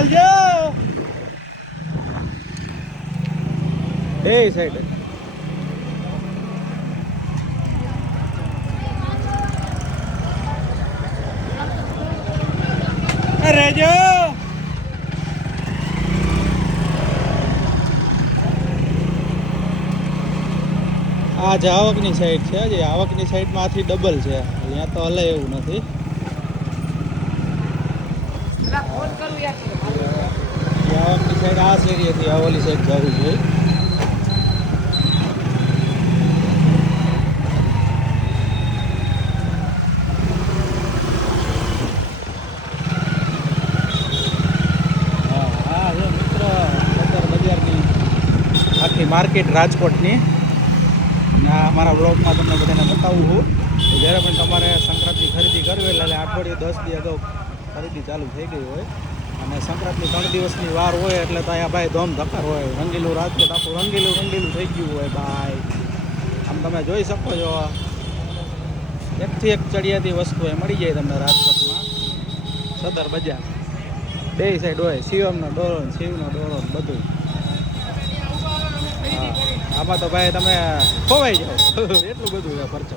હાલજો એ side રેજો આ જ આવકની સાઈડ છે જે આવકની સાઈડમાંથી ડબલ છે અહીંયા તો હલે એવું નથી આવકની સાઈડ આ શેરીએથી આ ઓલી સાઈડ જવું જોઈએ હા છે મિત્ર સદર બજારની આખી માર્કેટ રાજકોટની અને અમારા બ્લોગમાં તમને બધાને બતાવું છું તો જ્યારે પણ તમારે સંક્રાંતની ખરીદી કરવી એટલે અઠવાડિયું 10 દી અગાઉ ખરીદી ચાલુ થઈ ગઈ હોય અને સંક્રાંતની 3 દિવસની વાર હોય એટલે તો અહીંયા ભાઈ ધોમ ધક્કાર હોય રંગીલું રાજકોટ આખું રંગીલું થઈ ગયું હોય ભાઈ આમ તમે જોઈ શકો છો એકથી એક ચડિયાતી વસ્તુ એ મળી જાય તમને રાજકોટમાં સદર બજાર બે સાઈડ હોય શિવમનો ડોરો શિવનો ડોરો બધું આમાં તો ભાઈ તમે ખોવાઈ જાઓ એટલું બધું છે પરચો